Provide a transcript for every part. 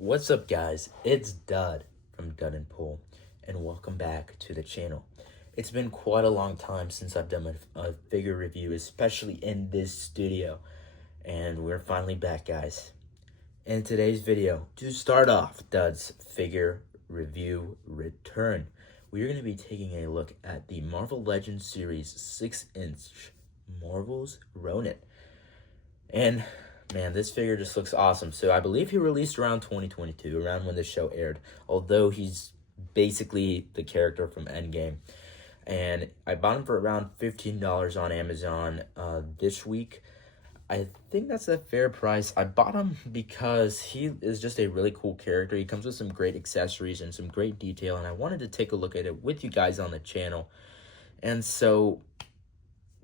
What's up, guys? It's Dud from Dud and Pool, and welcome back to the channel. It's been quite a long time since I've done a figure review, especially in this studio, and we're finally back, guys. In today's video, to start off Dud's figure review return, we are going to be taking a look at the Marvel Legends series 6-inch Marvel's Ronin. And man, this figure just looks awesome. So I believe he released around 2022, around when the show aired, although he's basically the character from Endgame. And I bought him for around $15 on Amazon this week. I think that's a fair price. I bought him because he is just a really cool character. He comes with some great accessories and some great detail, and I wanted to take a look at it with you guys on the channel. And so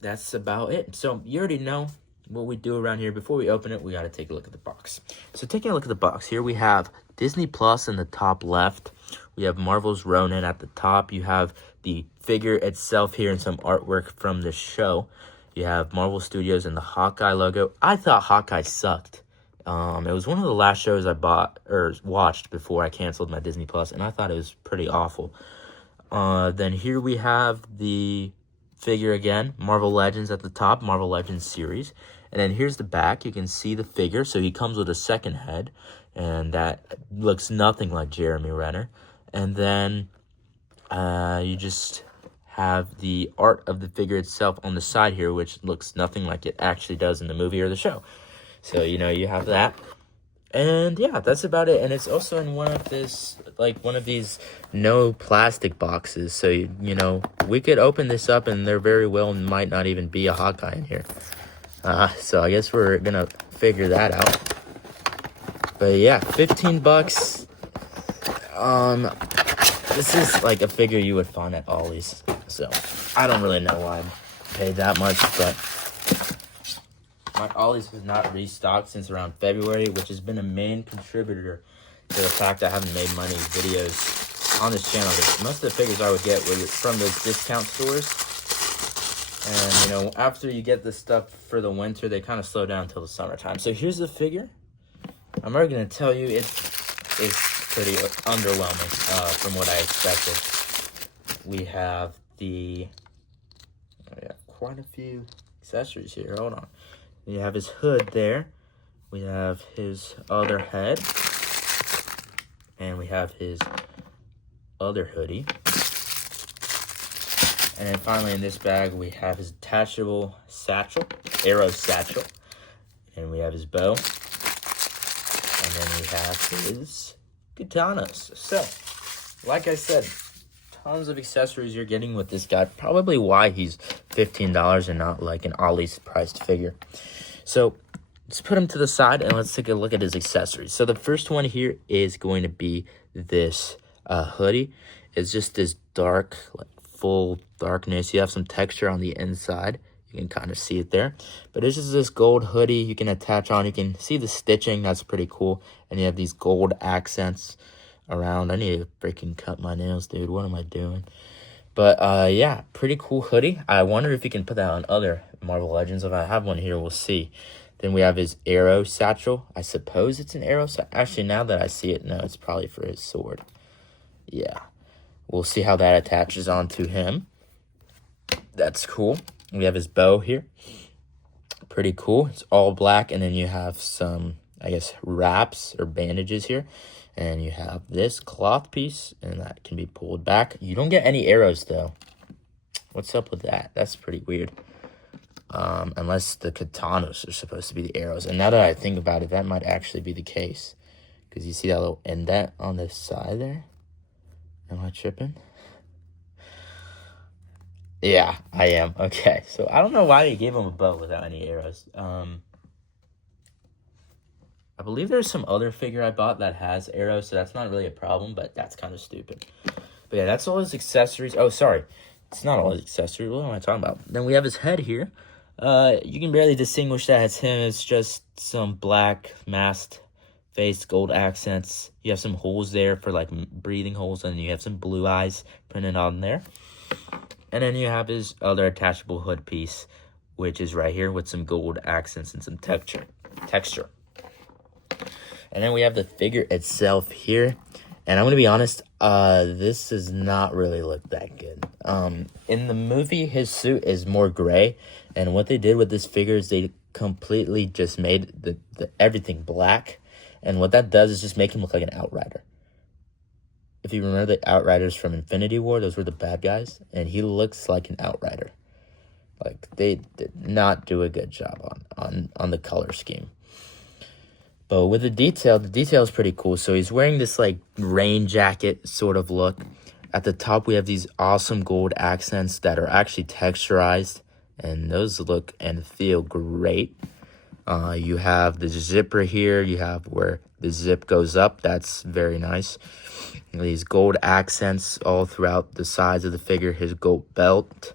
that's about it. So you already know what we do around here. Before we open it, we got to take a look at the box. So taking a look at the box, here we have Disney Plus in the top left. We have Marvel's Ronin at the top. You have the figure itself here and some artwork from the show. You have Marvel Studios and the Hawkeye logo. I thought Hawkeye sucked. It was one of the last shows I bought or watched before I canceled my Disney Plus, and I thought it was pretty awful. Then here we have the figure again, Marvel Legends at the top, Marvel Legends series. And then here's the back. You can see the figure. So he comes with a second head, and that looks nothing like Jeremy Renner. And then you just have the art of the figure itself on the side here, which looks nothing like it actually does in the movie or the show. So, you have that. And yeah, that's about it. And it's also in one of these no plastic boxes. So, we could open this up and there very well might not even be a Hawkeye in here. So I guess we're going to figure that out. But yeah, $15. This is like a figure you would find at Ollie's. So I don't really know why I paid that much, but my Ollie's has not restocked since around February, which has been a main contributor to the fact I haven't made money videos on this channel. Most of the figures I would get were from those discount stores. And, after you get this stuff for the winter, they kind of slow down until the summertime. So here's the figure. I'm already going to tell you it's pretty underwhelming from what I expected. We have quite a few accessories here. Hold on. You have his hood there. We have his other head. And we have his other hoodie. And then finally in this bag, we have his detachable satchel, arrow satchel. And we have his bow. And then we have his katanas. So, like I said, tons of accessories you're getting with this guy. Probably why he's $15 and not like an Ollie's priced figure. So, let's put him to the side and let's take a look at his accessories. So, the first one here is going to be this hoodie. It's just this dark, full darkness. You have some texture on the inside. You can kind of see it there. But this is this gold hoodie you can attach on. You can see the stitching. That's pretty cool. And you have these gold accents around. I need to freaking cut my nails, dude. What am I doing? But, yeah, pretty cool hoodie. I wonder if you can put that on other Marvel Legends. If I have one here, we'll see. Then we have his arrow satchel. I suppose it's an arrow satchel. Actually, now that I see it, no, it's probably for his sword. Yeah. We'll see how that attaches onto him. That's cool. We have his bow here. Pretty cool. It's all black. And then you have some, I guess, wraps or bandages here. And you have this cloth piece. And that can be pulled back. You don't get any arrows, though. What's up with that? That's pretty weird. Unless the katanas are supposed to be the arrows. And now that I think about it, that might actually be the case. Because you see that little indent on the side there? Am I tripping? Yeah, I am. Okay, so I don't know why they gave him a bow without any arrows. I believe there's some other figure I bought that has arrows, so that's not really a problem, but that's kind of stupid. But yeah, that's all his accessories. Oh, sorry. It's not all his accessories. What am I talking about? Then we have his head here. You can barely distinguish that as him. It's just some black masked face, gold accents. You have some holes there for like breathing holes, and you have some blue eyes printed on there. And then you have his other attachable hood piece, which is right here with some gold accents and some texture. And then we have the figure itself here. And I'm going to be honest, this does not really look that good. In the movie, his suit is more gray. And what they did with this figure is they completely just made the everything black. And what that does is just make him look like an Outrider. If you remember the Outriders from Infinity War, those were the bad guys. And he looks like an Outrider. Like, they did not do a good job on the color scheme. But with the detail is pretty cool. So he's wearing this, like, rain jacket sort of look. At the top, we have these awesome gold accents that are actually texturized. And those look and feel great. You have the zipper here. You have where the zip goes up. That's very nice. These gold accents all throughout the sides of the figure. His gold belt.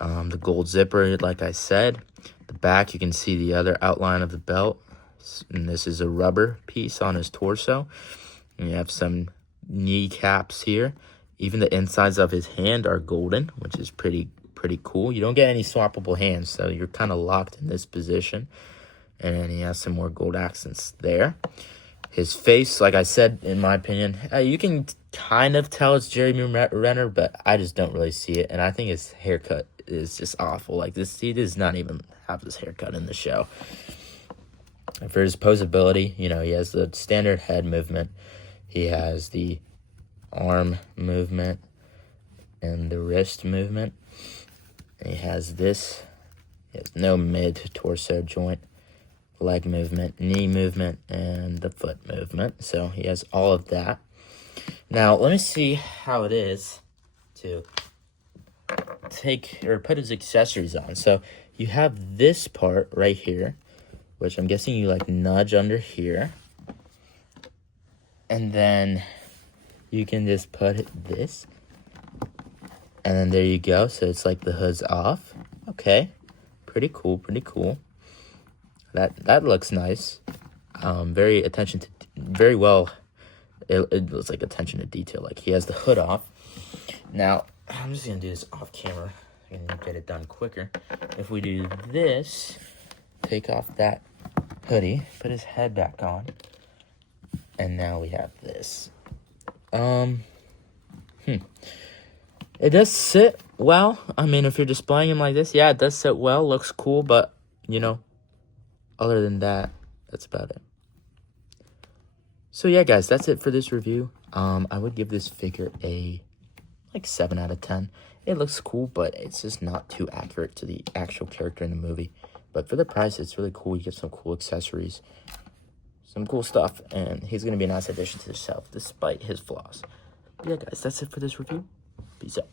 The gold zipper, like I said. The back, you can see the other outline of the belt. And this is a rubber piece on his torso. And you have some kneecaps here. Even the insides of his hand are golden, which is pretty cool. You don't get any swappable hands, so you're kind of locked in this position. And then he has some more gold accents there. His face, like I said, in my opinion, you can kind of tell it's Jeremy Renner, but I just don't really see it. And I think his haircut is just awful. Like, this, he does not even have this haircut in the show. And for his posability, you know, he has the standard head movement. He has the arm movement and the wrist movement. And he has this. He has no mid-torso joint, leg movement, knee movement, and the foot movement. So he has all of that. Now, let me see how it is to take or put his accessories on. So you have this part right here, which I'm guessing you like nudge under here. And then you can just put this. And then there you go. So it's like the hood's off. Okay. Pretty cool, pretty cool. That looks nice. Very well. It looks like attention to detail. Like, he has the hood off. Now, I'm just going to do this off camera and get it done quicker. If we do this, take off that hoodie, put his head back on, and now we have this. It does sit well. I mean, if you're displaying him like this, yeah, it does sit well. Looks cool, but, you know, other than that, that's about it. So yeah, guys, that's it for this review. I would give this figure a, like, 7 out of 10. It looks cool, but it's just not too accurate to the actual character in the movie. But for the price, it's really cool. You get some cool accessories, some cool stuff, and he's going to be a nice addition to the shelf, despite his flaws. But yeah, guys, that's it for this review. Peace out.